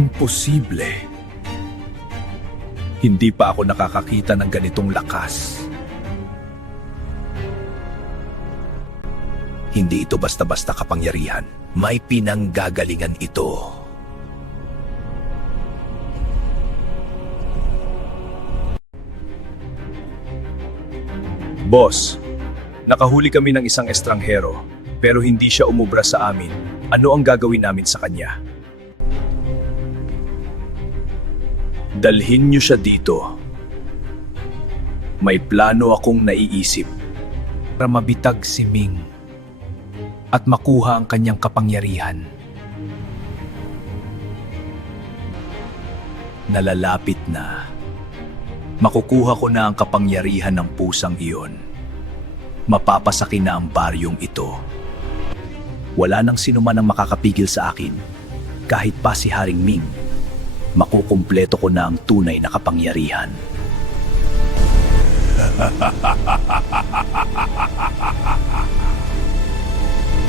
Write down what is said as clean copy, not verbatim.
Imposible. Hindi pa ako nakakakita ng ganitong lakas. Hindi ito basta-basta kapangyarihan. May pinanggagalingan ito. Boss, nakahuli kami ng isang estranghero, pero hindi siya umubra sa amin. Ano ang gagawin namin sa kanya? Dalhin niyo siya dito. May plano akong naiisip para mabitag si Ming at makuha ang kanyang kapangyarihan. Nalalapit na. Makukuha ko na ang kapangyarihan ng pusang iyon. Mapapasakin na ang baryong ito. Wala nang sinuman ang makakapigil sa akin. Kahit pa si Haring Ming, makukumpleto ko na ang tunay na kapangyarihan.